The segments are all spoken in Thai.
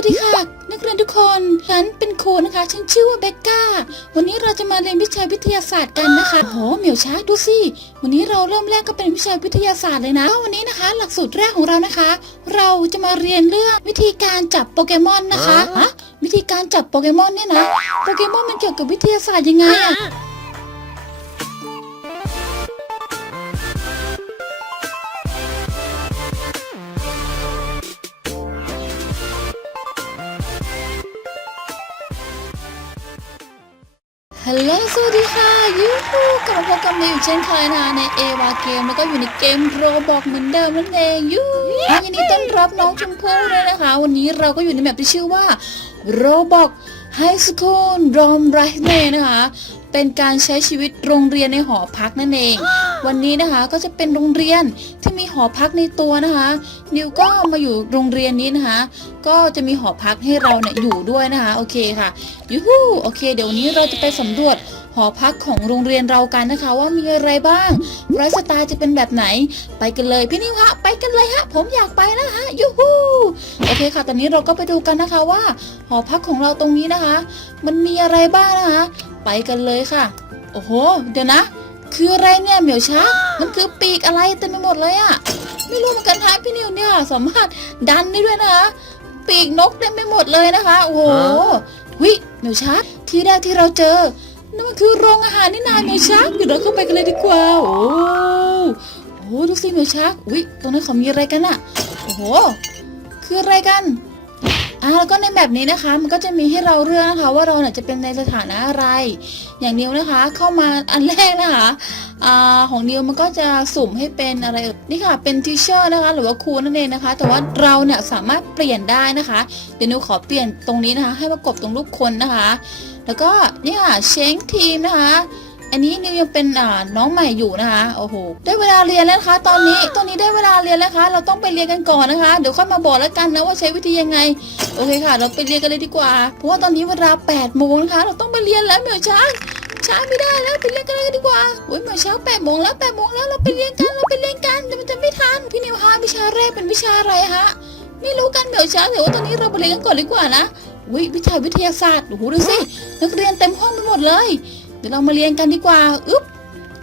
วัสดีค่ะ นักเรียนทุกคนฉันเป็นครูนะคะฉันชื่อว่าเบกก้า วันนี้เราจะมาเรียนวิชาวิทยาศาสตร์กันนะคะโหเหมียวช้าดูสิวันนี้เราเริ่มแรกก็เป็นวิชาวิทยาศาสตร์เลยนะวันนี้นะคะ หลักสูตรแรกของเรานะคะ เราจะมาเรียนเรื่องวิธีการจับโปเกมอนนะคะฮะวิธีการจับโปเกมอนเนี่ยนะโปเกมอนมันเกี่ยวกับวิทยาศาสตร์ยังไงอะ ฮัลโหลสวัสดีค่ะยูทูกลับมาพบกับมิวเช่นเคยนะในเอวาเกมแล้วก็อยู่ในเกมโรบอกเหมือนเดิมนั่นเองยูยินดีต้อนรับน้องชมพู่ด้วยนะคะ วันนี้เราก็อยู่ในแมปที่ชื่อว่าโรบอกไฮสคูลรอมไรเน่นะคะ เป็นการใช้ชีวิตโรงเรียนในหอพักนั่นเอง วันนี้นะคะก็จะเป็นโรงเรียนที่มีหอพักในตัวนะคะ นิวก็มาอยู่โรงเรียนนี้นะคะ ก็จะมีหอพักให้เราเนี่ยอยู่ด้วยนะคะโอเคค่ะยูฮูโอเค เดี๋ยววันนี้เราจะไปสำรวจหอพักของโรงเรียนเรากันนะคะ ว่ามีอะไรบ้างไลฟ์สไตล์จะเป็นแบบไหน ไปกันเลยพี่นิวฮะไปกันเลยฮะ ผมอยากไปนะฮะยูฮูโอเคค่ะ ตอนนี้เราก็ไปดูกันนะคะว่า หอพักของเราตรงนี้นะคะ มันมีอะไรบ้างนะคะ ไปกันเลยค่ะ โอ้โห เดี๋ยวนะ คืออะไรเนี่ยเหมียวช้างมันคือปีกอะไรเต็มไปหมดเลยอะไม่รู้เหมือนกันฮะพี่นิวเนี่ยสามารถดันได้ด้วยนะคะปีกนกเต็มไปหมดเลยนะคะ โอ้โหวิเหมียวช้างที่แรกที่เราเจอนั่นมันคือโรงอาหารนี่นาเหมียวช้างเดี๋ยวเราเข้าไปกันเลยดีกว่าโอ้โหดูสิเหมียวช้างวิตรงนั้นเขามีอะไรกันอะโอ้โห คืออะไรกัน อ่าแล้วก็ในแบบนี้นะคะมันก็จะมีให้เราเลือกนะคะ ว่าเราเนี่ยจะเป็นในสถานะอะไร อย่างนิวนะคะ เข้ามาอันแรกนะคะอ่าของนิวมันก็จะสุ่มให้เป็นอะไรเอ่ยนี่ค่ะเป็นทีเชอร์นะคะ หรือว่าครูนั่นเองนะคะ แต่ว่าเราเนี่ยสามารถเปลี่ยนได้นะคะเดี๋ยวนิวขอเปลี่ยนตรงนี้นะคะ ให้ประกบตรงรูปคนนะคะ แล้วก็นี่ค่ะเชงทีมนะคะ อันนี้นิวยังเป็นอ่าน้องใหม่อยู่นะคะโอ้โหได้เวลาเรียนแล้วนะคะ ตอนนี้ตอนนี้ได้เวลาเรียนแล้วคะเราต้องไปเรียนกันก่อนนะคะ เดี๋ยวค่อยมาบอกแล้วกันนะว่าใช้วิธียังไง โอเคค่ะ เราไปเรียนกันเลยดีกว่า เพราะว่าตอนนี้เวลา8โมงนะคะ เราต้องไปเรียนแล้วเหมียวช้างช้าไม่ได้แล้วไปเรียนกันเลยดีกว่าโอ้ยเหมียวช้าง8โมงแล้ว8โมงแล้วเราไปเรียนกันเราไปเรียนกันเดี๋ยวมันจะไม่ทันพี่นิวฮะวิชาแรกเป็นวิชาอะไรฮะไม่รู้กันเหมียวช้างแต่ว่าตอนนี้เราไปเรียนกันก่อนดีกว่านะวิวิชาวิทยาศาสตร์โอ้โหดูสินักเรียนเต็มห้องไปหมดเลย เดี๋ยวเรามาเรียนกันดีกว่าอึ๊บ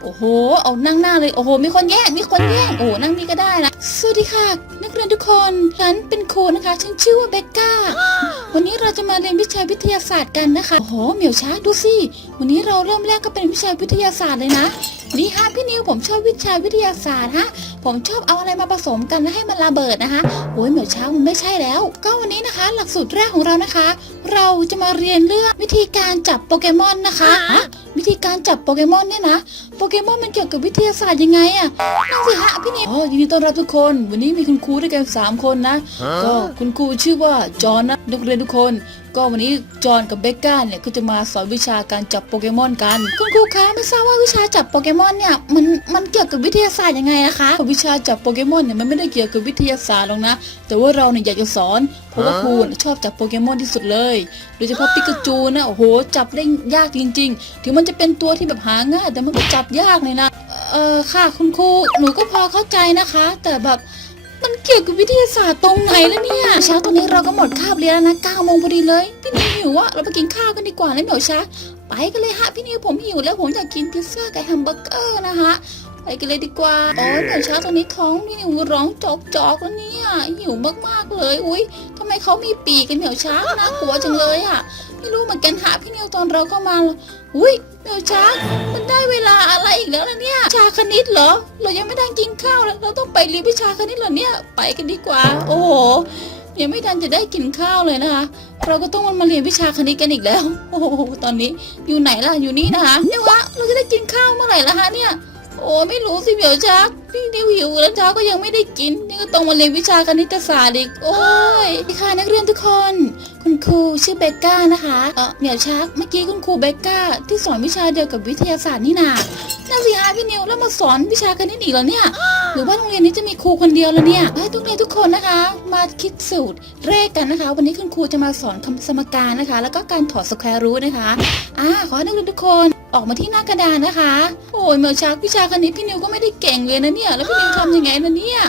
โอ้โห เอานั่งหน้าเลย โอ้โห มีคนแย่ง มีคนแย่ง โอ้โหนั่งนี่ก็ได้นะ สวัสดีค่ะ นักเรียนทุกคน ฉันเป็นครูนะคะ ฉันชื่อว่าเบกก้า วันนี้เราจะมาเรียนวิชาวิทยาศาสตร์กันนะคะ โอ้โห เหมียวช้าดูสิ วันนี้เราเริ่มแรกก็เป็นวิชาวิทยาศาสตร์เลยนะ นี่ฮะพี่นิวผมชอบวิชาวิทยาศาสตร์ฮะ ผมชอบเอาอะไรมาผสมกันแล้วให้มันระเบิดนะคะโอ้ยเหมียวช้ามันไม่ใช่แล้ว ก็วันนี้นะคะ หลักสูตรแรกของเรานะคะ เราจะมาเรียนเรื่องวิธีการจับโปเกมอนนะคะฮะ วิธีการจับโปเกมอนเนี่ยนะ โปเกมอนมันเกี่ยวกับวิทยาศาสตร์ยังไงอะนั่นสิฮะพี่นิวอ๋อยินดีต้อนรับทุกคน วันนี้มีคุณครูด้วยกันสามคนนะ ก็คุณครูชื่อว่าจอห์นนะนักเรียนทุกคน ก็วันนี้จอห์นกับเบคก้าเนี่ยก็จะมาสอนวิชาการจับโปเกมอนกัน คุณครูคะไม่ทราบว่าวิชาจับโปเกมอนเนี่ยมันมันเกี่ยวกับวิทยาศาสตร์ยังไงนะคะวิชาจับโปเกมอนเนี่ยมันไม่ได้เกี่ยวกับวิทยาศาสตร์หรอกนะ แต่ว่าเราเนี่ยอยากจะสอนเพราะว่าครูเนี่ยชอบจับโปเกมอนที่สุดเลย โดยเฉพาะปิกาจูนะโอ้โหจับได้ยากจริง ๆ ถึงมันจะเป็นตัวที่แบบหาง่ายแต่มันก็จับยากเลยนะ เออค่ะคุณครูหนูก็พอเข้าใจนะคะ แต่แบบมันเกี่ยวกับวิทยาศาสตร์ตรงไหนแล้วเนี่ยเช้าตอนนี้เราก็หมดคาบเรียนแล้วนะเก้าโมงพอดีเลยพี่นิวหิวอะเราไปกินข้าวกันดีกว่านะเหมียวช้าไปกันเลยฮะพี่นิวผมหิวแล้วผมอยากกินพิซซ่ากับแฮมเบอร์เกอร์นะคะ ไปกันเลยดีกว่าอ้ยเหมียวช้าตอนนี้ท้องพี่นิวร้องจอกจอกแล้วเนี่ยหิวมากๆเลย อุ้ยทำไมเขามีปีกกันเหมียวช้าน่ากลัวจังเลยอะไม่รู้เหมือนกันหาพี่นิวตอนเราเข้ามา อุ้ยเหมียวช้ามันได้เวลาอะไรอีกแล้วล่ะเนี่ย ชาคณิตเหรอ เรายังไม่ทันกินข้าวเลยเราต้องไปเรียนวิชาคณิตเหรอเนี่ย ไปกันดีกว่า โอ้โหยังไม่ทันจะได้กินข้าวเลยนะคะ เราก็ต้องมาเรียนวิชาคณิตกันอีกแล้ว โอ้โห ตอนนี้อยู่ไหนล่ะ อยู่นี่นะคะเนี่ยวะเราจะได้กินข้าวเมื่อไหร่ล่ะฮะเนี่ย โอ้ไม่รู้สิเหมียวชักพี่นิวหิวแล้วเช้าก็ยังไม่ได้กิน นี่ก็ต้องมาเรียนวิชาคณิตศาสตร์อีก โอ้ยค่ะนักเรียนทุกคน คุณครูชื่อเบกก้านะคะเออเหมียวชักเมื่อกี้คุณครูเบกก้าที่สอนวิชาเดียวกับวิทยาศาสตร์นี่นานั่นสิฮะพี่นิวแล้วมาสอนวิชาคณิตอีกเหรอเนี่ย หรือว่าโรงเรียนนี้จะมีครูคนเดียวแล้วเนี่ยให้ทุกเรียนทุกคนนะคะ มาคิดสูตรเลขกันนะคะ วันนี้คุณครูจะมาสอนคำสมการนะคะ แล้วก็การถอดสแควร์รูทนะคะอ่าขอให้นักเรียนทุกคน ออกมาที่หน้ากระดานนะคะ โอ้ยเหมียวชักวิชาคณิตพี่นิวก็ไม่ได้เก่งเลยนะเนี่ย แล้วพี่นิวทำยังไงนะเนี่ย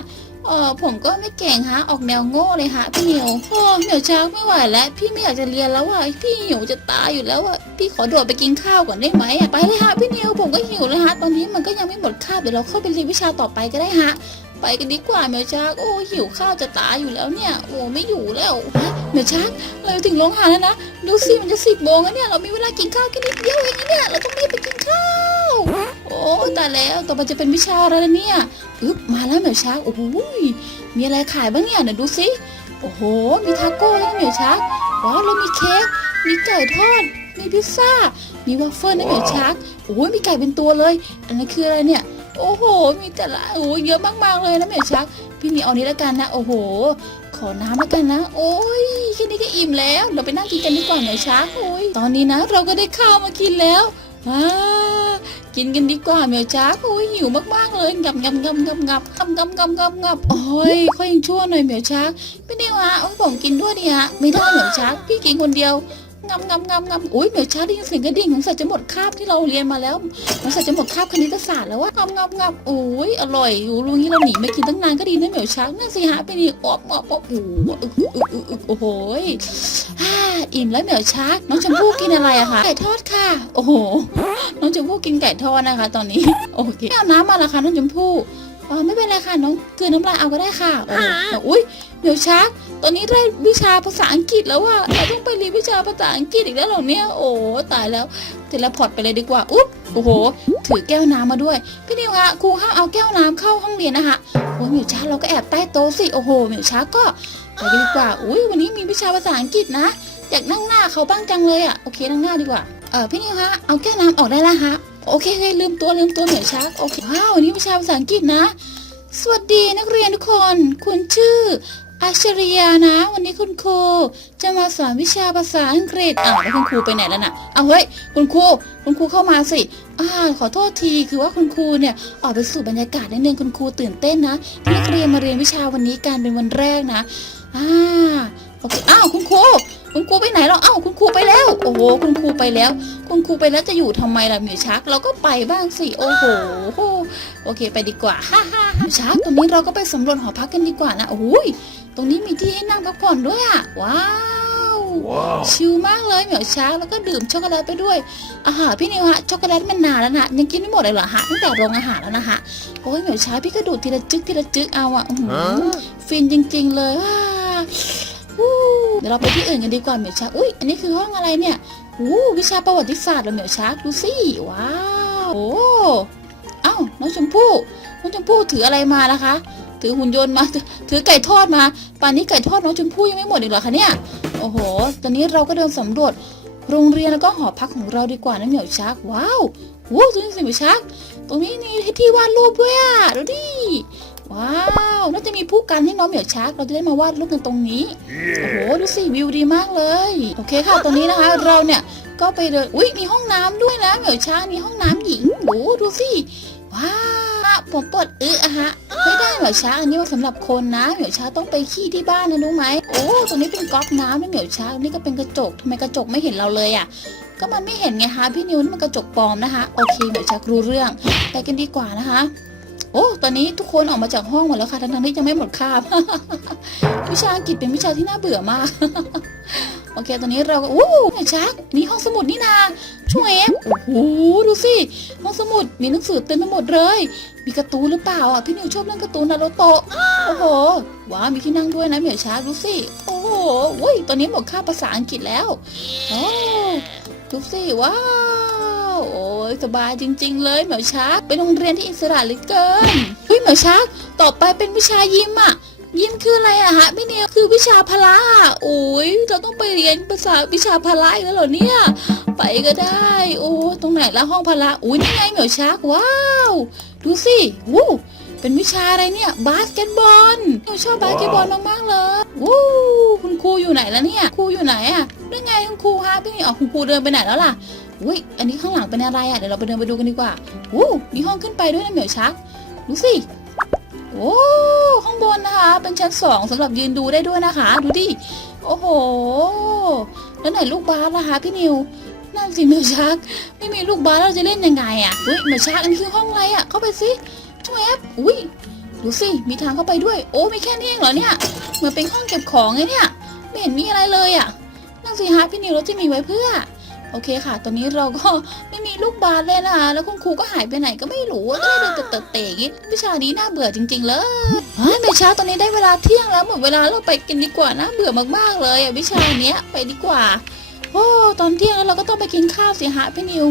เออผมก็ไม่เก่งฮะ ออกแนวโง่เลยฮะพี่นิวโอ้เหมียวชักไม่ไหวแล้ว พี่ไม่อยากจะเรียนแล้วอะพี่หิวจะตายอยู่แล้วอะพี่ขอโดดไปกินข้าวก่อนได้ไหมอะไปเลยฮะพี่นิวผมก็หิวเลยฮะ ตอนนี้มันก็ยังไม่หมดคาบเดี๋ยวเราเข้าไปเรียนวิชาต่อไปก็ได้ฮะ ไปกันดีกว่าเหมียวชักโอ้หิวข้าวจะตายอยู่แล้วเนี่ย โอ้ไม่อยู่แล้วฮะเหมียวชักเราถึงโรงอาหารแล้วนะดูสิมันจะสิบโมงแล้วเนี่ยเรามีเวลากินข้าวแค่นิดเดียวเองเนี่ยเราต้องรีบไปกินข้าวโอ้ตายแล้วต่อไปจะเป็นวิชาอะไรเนี่ยอึ๊บมาแล้วเหมียวชักโอ้โหยมีอะไรขายบ้างเนี่ยเดี๋ยวดูสิโอ้โห มีทาโก้แล้วเหมียวชักว้าวแล้วมีเค้ก มีไก่ทอด มีพิซซ่า มีวาฟเฟิลนะเหมียวชัก โอ้ยมีไก่เป็นตัวเลย อันนั้นคืออะไรเนี่ย โอ้โห มีแต่ละโอ้ยเยอะมากๆเลยนะเหมียวชัก พี่นี่เอานี้แล้วกันนะ โอ้โห ขอน้ำแล้วกันนะ โอ้ยแค่นี้ก็อิ่มแล้ว เราไปนั่งกินกันดีกว่าเหมียวชักโอ้ยตอนนี้นะ เราก็ได้ข้าวมากินแล้วอ่ากินกันดีกว่าเหมียวชักโอ้ยหิวมากๆเลยงับงับงับงับงับงับงับงับงับงับโอ้ยค่อยยังชั่วหน่อยเหมียวชักไม่ได้ว่าโอ้ยผมกินด้วยดิฮะไม่ได้เหมียวชักพี่กินคนเดียว งำงำงำงำอุ้ยเหมียวช้าได้ยินเสียงกระดิ่งของสัตว์จะหมดคาบที่เราเรียนมาแล้วของสัตว์จะหมดคาบคณิตศาสตร์แล้วว่างำงำงำโอ้ยอร่อยโอ้รู้งี้เราหนีไม่กินตั้งนานก็ดีนะเหมียวช้านั่นสิฮะไปนี่อบอบอบโอ้โอ้โหอิ่มแล้วเหมียวช้าน้องชมพู่กินอะไรอะคะไก่ทอดค่ะ โอ้โห น้องชมพู่กินไก่ทอดนะคะ ตอนนี้โอเคเอาน้ำมาละคะน้องชมพู่ อ๋อไม่เป็นไรค่ะน้องคืนน้ำลายเอาก็ได้ค่ะโอ้โหอุ้ยเหมียวช้างตอนนี้ได้วิชาภาษาอังกฤษแล้วว่าเราต้องไปเรียนวิชาภาษาอังกฤษอีกแล้วเหรอเนี่ย โอ้ตายแล้วเทเลพอร์ตไปเลยดีกว่า อุ๊บโอ้โห ถือแก้วน้ำมาด้วย พี่นิวคะครูห้ามเอาแก้วน้ำเข้าห้องเรียนนะคะ โอ้ยหมิวช้าเราก็แอบใต้โต๊ะสิ โอ้โหหมิวช้าก็ไปกันดีกว่า อุ้ยวันนี้มีวิชาภาษาอังกฤษนะ อยากนั่งหน้าเขาบ้างจังเลยอะ โอเคนั่งหน้าดีกว่า เออพี่นิวคะเอาแก้วน้ำออกได้แล้วฮะ โอเคลืมตัวลืมตัวเหมียชักโอเคว้าววันนี้วิชาภาษาอังกฤษนะ สวัสดีนักเรียนทุกคน คุณชื่ออัชชริยานะ วันนี้คุณครูจะมาสอนวิชาภาษาอังกฤษอ้าวแล้วคุณครูไปไหนแล้วน่ะเอาเฮ้ยคุณครูคุณครูเข้ามาสิอ่าขอโทษทีคือว่าคุณครูเนี่ยออกไปสู่บรรยากาศนิดนึงคุณครูตื่นเต้นนะที่นักเรียนมาเรียนวิชาวันนี้การเป็นวันแรกนะอ่าโอเคอ้าวคุณครู คุณครูไปไหนแล้วอ้าวคุณครูไปแล้ว โอ้โห คุณครูไปแล้ว คุณครูไปแล้วจะอยู่ทำไมล่ะหมิวชัก เราก็ไปบ้างสิ โอ้โห โอเคไปดีกว่า ฮ่าฮ่าหมิวชักตรงนี้เราก็ไปสำรวจหอพักกันดีกว่านะโอ้ย ตรงนี้มีที่ให้นั่งพักผ่อนด้วยอะ ว้าวว้าวชิลมากเลยเหมียวช้างแล้วก็ดื่มช็อกโกแลตไปด้วย อาหารพี่นิวฮะช็อกโกแลตมันนานแล้วนะยังกินไม่หมดเลยเหรอฮะตั้งแต่โรงอาหารแล้วนะคะโอ้ยเหมียวช้างพี่ก็ดูดทีละจึ๊กทีละจึ๊กเอาอะอื้อหือฮะฟินจริง ๆ เลยว้าวู้ เดี๋ยวเราไปที่อื่นกันดีกว่าเหมียวช้างอุ้ยอันนี้คือห้องอะไรเนี่ยอู้วิชาประวัติศาสตร์เหรอเหมียวช้างดูสิว้าวโอ้เอ้าน้องชมพู่น้องชมพู่ถืออะไรมานะคะ ถือหุ่นยนต์มา ถือไก่ทอดมาป่านนี้ไก่ทอดน้องชมพู่ยังไม่หมดอีกเหรอคะเนี่ยโอ้โห ตอนนี้เราก็เดินสำรวจโรงเรียนแล้วก็หอพักของเราดีกว่านะเหมียวชักว้าวโอ้ตรงนี้สิเหมียวชัก ตรงนี้มีที่วาดรูปด้วยอะดูดิ ว้าวน่าจะมีผู้กันให้น้องเหมียวชักเราจะได้มาวาดรูปกันตรงนี้ โอ้โหดูสิวิวดีมากเลย โอเคค่ะตอนนี้นะคะ เราเนี่ยก็ไปเดินอุ้ยมีห้องน้ำด้วยนะเหมียวช้างมีห้องน้ำหญิงโอ้ดูสิว้าวผมปวดอึอะฮะไม่ได้เหมียวช้างอันนี้ว่าสำหรับคนนะเหมียวช้างต้องไปขี้ที่บ้านนะรู้ไหมโอ้ตรงนี้เป็นก๊อกน้ำนะเหมียวช้างนี่ก็เป็นกระจกทำไมกระจกไม่เห็นเราเลยอะก็มันไม่เห็นไงคะพี่นิวนี่มันกระจกปลอมนะคะ โอเคเหมียวช้างรู้เรื่องไปกันดีกว่านะคะ โอ้ตอนนี้ทุกคนออกมาจากห้องหมดแล้วค่ะทั้งๆที่ยังไม่หมดคาบวิชาอังกฤษเป็นวิชาที่น่าเบื่อมากโอเค ตอนนี้เราก็โอ้เหมียวชักนี่ห้องสมุดนี่นาช่วยเอฟโอ้โห ดูสิ ห้องสมุด มีหนังสือเต็มไปหมดเลย มีการ์ตูนหรือเปล่าอะ พี่นิวชอบเล่นการ์ตูนนารูโตะ โอ้โห ว้าวมีที่นั่งด้วยนะเหมียวช้างดูสิ โอ้โหอุ้ยตอนนี้หมดค่าบภาษาอังกฤษแล้ว โอ้ ดูสิ ว้าว โอ้ สบายจริง ๆ เลยเหมียวช้างเป็นโรงเรียนที่อิสระเหลือเกินเฮ้ยเหมียวช้างต่อไปเป็นวิชายิมอะยิมคืออะไรอะฮะพี่นิวคือวิชาพละอะโอ้ยเราต้องไปเรียนภาษาวิชาพละอีกแล้วเหรอเนี่ย ไปก็ได้ โอ้ตรงไหนละห้องพละอุ้ยนี่ไงเหมียวชักว้าวดูสิวู้เป็นวิชาอะไรเนี่ยบาสเกตบอลเราชอบบาสเกตบอลมากๆเลยวู้คุณครูอยู่ไหนแล้วเนี่ยครูอยู่ไหนอะนั่นไงคุณครูฮะพี่นี่อ๋อคุณครูเดินไปไหนแล้วล่ะ อุ้ยอันนี้ข้างหลังเป็นอะไรอะเดี๋ยวเราไปเดินไปดูกันดีกว่าวู้มีห้องขึ้นไปด้วยนะเหมียวชักดูสิโอ้ข้างบนนะคะ เป็นชั้นสองสำหรับยืนดูได้ด้วยนะคะ ดูดิโอ้โห แล้วไหนลูกบาสล่ะคะพี่นิวนั่นสิเหมียวชัก ไม่มีลูกบาสเราจะเล่นยังไงอะอุ้ยเหมียวชักอันนี้คือห้องอะไรอะเข้าไปสิช่วยแอปอุ้ยดูสิมีทางเข้าไปด้วย โอ้มีแค่นี้เองเหรอเนี่ยเหมือนเป็นห้องเก็บของไงเนี่ยไม่เห็นมีอะไรเลยอะ่ะนั่นสิฮะพี่นิวเราจะมีไว้เพื่อ โอเคค่ะ ตอนนี้เราก็ไม่มีลูกบาสเลยนะคะแล้วคุณครูก็หายไปไหนก็ไม่รู้ก็เลยเดินเตะๆเตะอย่างงี้วิชานี้น่าเบื่อจริง ๆ เลยเฮ้ยไม่เช้าตอนนี้ได้เวลาเที่ยงแล้วหมดเวลาเราไปกันดีกว่าน่าเบื่อมากๆเลยอะวิชาเนี้ยไปดีกว่า โอ้ตอนเที่ยงแล้วเราก็ต้องไปกินข้าวสิฮะพี่นิว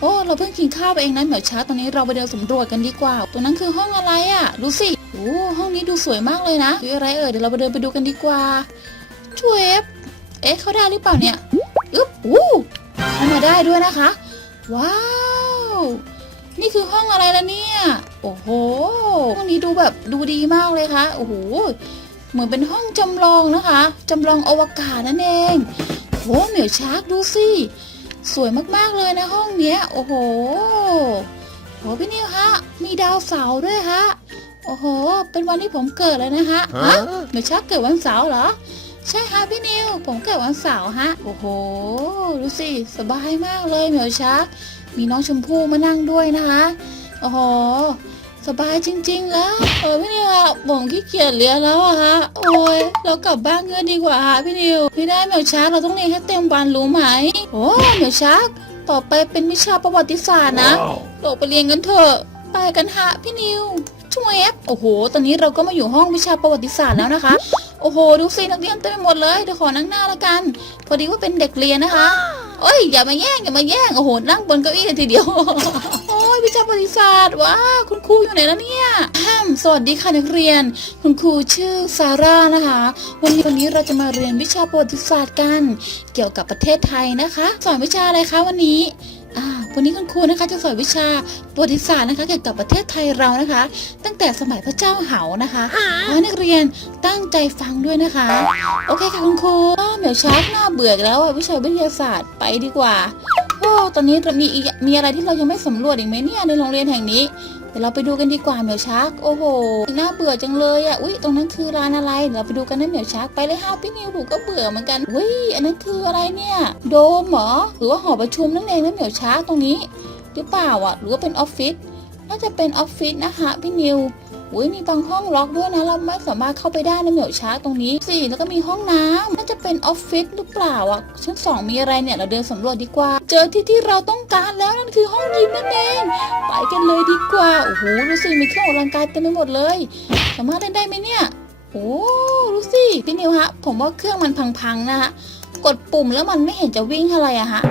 โอ้เราเพิ่งกินข้าวไปเองนะเหมียวช้าตอนนี้เราไปเดินสำรวจกันดีกว่าตรงนั้นคือห้องอะไรอะ่ะ ดูสิโอ้ห้องนี้ดูสวยมากเลยนะคืออะไรเอ่ยเดี๋ยวเราไปเดินไปดูกันดีกว่าช่วยเอ๊ะเขาได้หรือเปล่าเนี่ยอึ๊บอู้ เข้ามาได้ด้วยนะคะ ว้าว นี่คือห้องอะไรล่ะเนี่ย โอ้โห ห้องนี้ดูแบบดูดีมากเลยค่ะ โอ้โห เหมือนเป็นห้องจำลองนะคะจำลองอวกาศนั่นเองโอ้เหมียวชาร์กดูสิ สวยมากๆเลยนะห้องเนี้ย โอ้โหโหพี่นิวฮะ มีดาวเสาร์ด้วยฮะ โอ้โห เป็นวันที่ผมเกิดเลยนะฮะฮะเหมียวชักเกิดวันเสาร์เหรอ ใช่ฮะพี่นิว ผมเกิดวันเสาร์ฮะ โอ้โห ดูสิ สบายมากเลยเหมียวชัก มีน้องชมพู่มานั่งด้วยนะคะ โอ้โห สบายจริง ๆ แล้ว เออพี่นิวอะผมขี้เกียจเรียนแล้วอะฮะ โอ้ย เรากลับบ้านกันดีกว่าฮะพี่นิว ไม่ได้เหมียวชัก เราต้องเรียนให้เต็มวันรู้ไหม โอ้เหมียวชัก ต่อไปเป็นวิชาประวัติศาสตร์นะ เราไปเรียนกันเถอะ ไปกันฮะพี่นิวช่วยแอปโอ้โห ตอนนี้เราก็มาอยู่ห้องวิชาประวัติศาสตร์แล้วนะคะ โอ้โห ดูสินักเรียนเต็มไปหมดเลยเดี๋ยวขอนั่งหน้าละกัน พอดีว่าเป็นเด็กเรียนนะคะโอ้ยอย่ามาแย่งอย่ามาแย่งโอ้โหนั่งบนเก้าอี้เลยทีเดียว โอ้ยวิชาประวัติศาสตร์ว้าคุณครูอยู่ไหนแล้วเนี่ยแฮมสวัสดีค่ะนักเรียน คุณครูชื่อซาร่านะคะ วันนี้วันนี้เราจะมาเรียนวิชาประวัติศาสตร์กัน เกี่ยวกับประเทศไทยนะคะ สอนวิชาอะไรคะวันนี้ วันนี้คุณครูนะคะจะสอนวิชาประวัติศาสตร์นะคะเกี่ยวกับประเทศไทยเรานะคะ ตั้งแต่สมัยพระเจ้าเหานะคะขอให้นักเรียนตั้งใจฟังด้วยนะคะ โอเคค่ะคุณครูอ้าวเหมียวชักน่าเบื่ออีกแล้วอะวิชาวิทยาศาสตร์ไปดีกว่าโอ้ตอนนี้เรามีอีกมีอะไรที่เรายังไม่สำรวจอีกไหมเนี่ยในโรงเรียนแห่งนี้ เดี๋ยวเราไปดูกันดีกว่าเหมียวชัก โอ้โหน่าเบื่อจังเลยอะอุ้ยตรงนั้นคือร้านอะไรเราไปดูกันนะเหมียวชักไปเลยฮะพี่นิวผมก็เบื่อเหมือนกันอุ้ยอันนั้นคืออะไรเนี่ย โดมเหรอหรือว่าหอประชุมนั่นเองนะเหมียวชักตรงนี้ หรือเปล่าอะหรือว่าเป็นออฟฟิศน่าจะเป็นออฟฟิศนะคะพี่นิว อุ้ยมีบางห้องล็อกด้วยนะ เราไม่สามารถเข้าไปได้นะเหมียวช้าตรงนี้สิแล้วก็มีห้องน้ำน่าจะเป็นออฟฟิศหรือเปล่าอะชั้นสองมีอะไรเนี่ยเราเดินสำรวจดีกว่า เจอที่ที่เราต้องการแล้วนั่นคือห้องยิมนั่นเองไปกันเลยดีกว่าโอ้โหดูสิมีเครื่องออกกำลังกายเต็มไปหมดเลย สามารถเล่นได้ไหมเนี่ยโอ้ดูสิพี่นิวฮะ ผมว่าเครื่องมันพังๆนะฮะกดปุ่มแล้วมันไม่เห็นจะวิ่งอะไรอะฮะ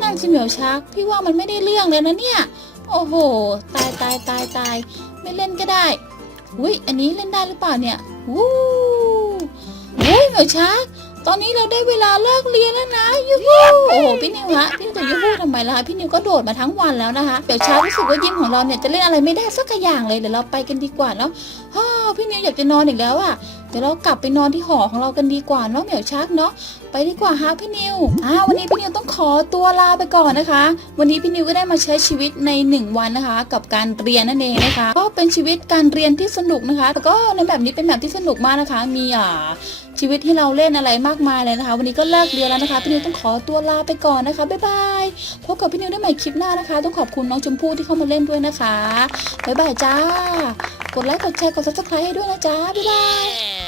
นั่นสิเหมียวชัก พี่ว่ามันไม่ได้เรื่องเลยนะเนี่ย โอ้โห ตายตายตายตาย ไม่เล่นก็ได้ อุ้ยอันนี้เล่นได้หรือเปล่าเนี่ยวู้อุ้ยเหมียวช้าตอนนี้เราได้เวลาเลิกเรียนแล้วนะยูฮูโอ้โหพี่นิวฮะพี่นิวจะยูฮูทำไมล่ะคะพี่นิวก็โดดมาทั้งวันแล้วนะคะเดี๋ยวช้ารู้สึกว่ายิมของเราเนี่ยจะเล่นอะไรไม่ได้สักอย่างเลยเดี๋ยวเราไปกันดีกว่าเนาะฮ่าพี่นิวอยากจะนอนอีกแล้วอะ เดี๋ยวเรากลับไปนอนที่หอของเรากันดีกว่าเนาะเหมียวชักเนาะไปดีกว่าฮะพี่นิวอ้าวันนี้พี่นิวต้องขอตัวลาไปก่อนนะคะ วันนี้พี่นิวก็ได้มาใช้ชีวิตในหนึ่งวันนะคะ กับการเรียนนั่นเองนะคะ ก็เป็นชีวิตการเรียนที่สนุกนะคะแล้วก็ในแบบนี้เป็นแบบที่สนุกมากนะคะ มีอ่า ชีวิตที่เราเล่นอะไรมากมายเลยนะคะ วันนี้ก็เลิกเรียนแล้วนะคะ พี่นิวต้องขอตัวลาไปก่อนนะคะ บ๊ายบาย พบกับพี่นิวได้ใหม่คลิปหน้านะคะ ต้องขอบคุณน้องชมพู่ที่เข้ามาเล่นด้วยนะคะ บ๊ายบายจ้า กดไลค์ กดแชร์ กดซับสไครต์ให้ด้วยนะจ้า บ๊ายบาย